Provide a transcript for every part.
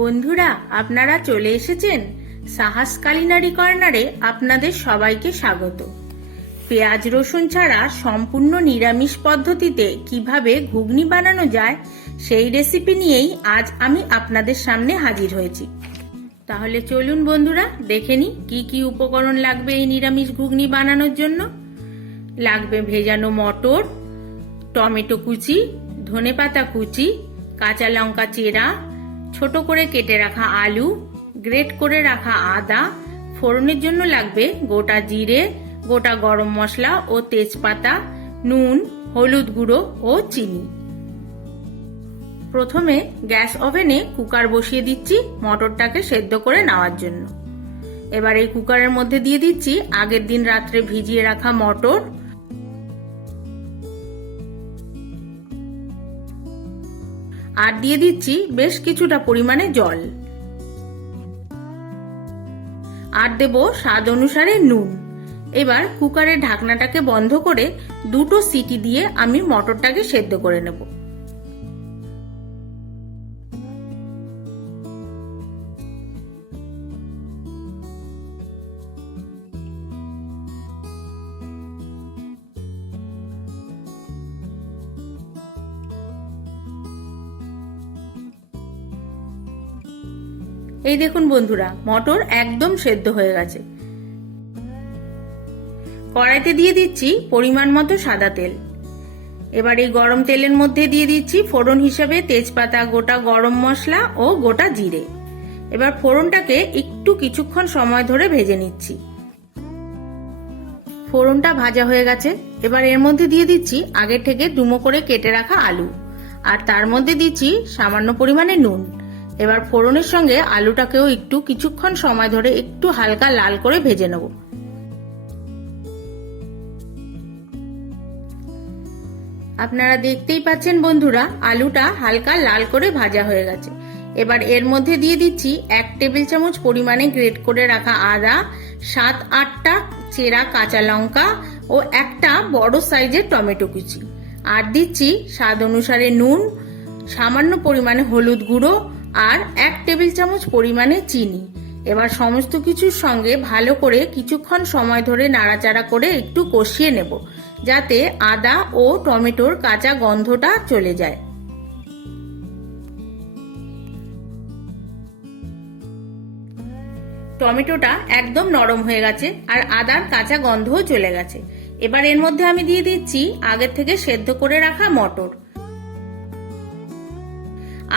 বন্ধুরা, আপনারা চলে এসেছেন সাহাস কালিনারি কর্নারে আপনাদের সবাইকে স্বাগত। পেঁয়াজ রসুন ছাড়া সম্পূর্ণ নিরামিষ পদ্ধতিতে কীভাবে ঘুগনি বানানো যায় সেই রেসিপি নিয়েই আজ আমি আপনাদের সামনে হাজির হয়েছি। তাহলে চলুন বন্ধুরা, দেখে নিই কি কি উপকরণ লাগবে এই নিরামিষ ঘুগনি বানানোর জন্য। লাগবে ভেজানো মটর, টমেটো কুচি, ধনেপাতা কুচি, কাঁচা লঙ্কা চেরা ছোট করে কেটে রাখা আলু, গ্রেট করে রাখা আদা, ফোড়নের জন্য লাগবে গোটা জিরে, গোটা গরম মশলা ও তেজপাতা, নুন, হলুদ গুঁড়ো ও চিনি। প্রথমে গ্যাস ওভেনে কুকার বসিয়ে দিচ্ছি মটরটাকে সেদ্ধ করে নেওয়ার জন্য। এবার এই কুকারের মধ্যে দিয়ে দিচ্ছি আগের দিন রাত্রে ভিজিয়ে রাখা মটর আর দিয়ে দিচ্ছি বেশ কিছুটা পরিমাণে জল। আর দেব স্বাদ অনুসারে নুন। এবার কুকারের ঢাকনাটাকে বন্ধ করে দুটো সিটি দিয়ে আমি মটরটাকে সেদ্ধ করে নেব। এই দেখুন বন্ধুরা, মটর একদম সেদ্ধ হয়ে গেছে। কড়াইতে দিয়ে দিচ্ছি পরিমাণ মতো সাদা তেল। এবার এই গরম তেলের মধ্যে দিয়ে দিচ্ছি ফোড়ন হিসাবে তেজপাতা, গোটা গরম মশলা ও গোটা জিরে। এবার ফোড়নটাকে একটু কিছুক্ষণ সময় ধরে ভেজে নিচ্ছি। ফোড়নটা ভাজা হয়ে গেছে। এবার এর মধ্যে দিয়ে দিচ্ছি আগের থেকে ডুমো করে কেটে রাখা আলু। আর তার মধ্যে দিচ্ছি সামান্য পরিমাণে নুন। এবার ফোড়নের সঙ্গে আলুটাকেও একটু কিছুক্ষণ সময় ধরে একটু হালকা লাল করে ভেজে নেব। আপনারা দেখতেই পাচ্ছেন বন্ধুরা, আলুটা হালকা লাল করে ভাজা হয়ে গেছে। এবার এর মধ্যে দিয়ে দিচ্ছি এক টেবিল চামচ পরিমাণে গ্রেট করে রাখা আদা, সাত, আটটা চেরা কাঁচা লঙ্কা ও একটা বড় সাইজের টমেটো কুচি। আর দিচ্ছি স্বাদ অনুসারে নুন, সামান্য পরিমাণে হলুদ গুঁড়ো আর এক টেবিল চামচ পরিমাণে চিনি। এবার সমস্ত কিছুর সঙ্গে ভালো করে কিছুক্ষণ সময় ধরে নাড়াচাড়া করে একটু কষিয়ে নেব, যাতে আদা ও টমেটোর কাঁচা গন্ধটা চলে যায়। টমেটোটা একদম নরম হয়ে গেছে আর আদার কাঁচা গন্ধও চলে গেছে। এবার এর মধ্যে আমি দিয়ে দিচ্ছি আগের থেকে সেদ্ধ করে রাখা মটর।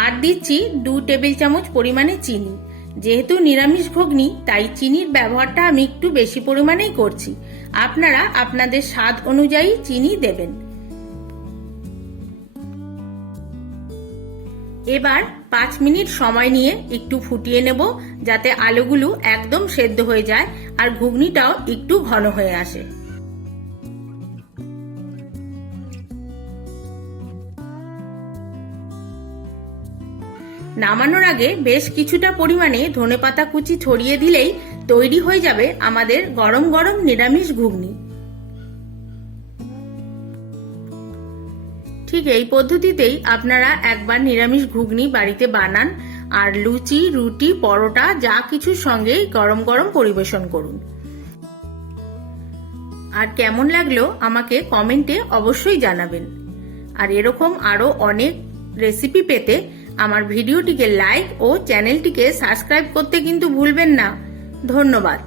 আর দিচ্ছি দু টেবিল চামচ পরিমাণে চিনি। যেহেতু নিরামিষ ঘুগনি, তাই চিনির ব্যবহারটা আমি একটু বেশি পরিমাণেই করছি। আপনারা আপনাদের স্বাদ অনুযায়ী চিনি দেবেন। এবার পাঁচ মিনিট সময় নিয়ে একটু ফুটিয়ে নেব, যাতে আলুগুলো একদম সেদ্ধ হয়ে যায় আর ঘুগনিটাও একটু ঘন হয়ে আসে। নামানোর আগে বেশ কিছুটা পরিমাণে ধনেপাতা কুচি ছড়িয়ে দিলেই তৈরি হয়ে যাবে আমাদের গরম গরম নিরামিষ ঘুগনি। ঠিক এই পদ্ধতিতেই আপনারা একবার নিরামিষ ঘুগনি বাড়িতে বানান আর লুচি, রুটি, পরোটা, যা কিছুর সঙ্গে গরম গরম পরিবেশন করুন। আর কেমন লাগল আমাকে কমেন্টে অবশ্যই জানাবেন। আর এরকম আরও অনেক রেসিপি পেতে আমার ভিডিওটিকে লাইক ও চ্যানেলটিকে সাবস্ক্রাইব করতে কিন্তু ভুলবেন না। ধন্যবাদ।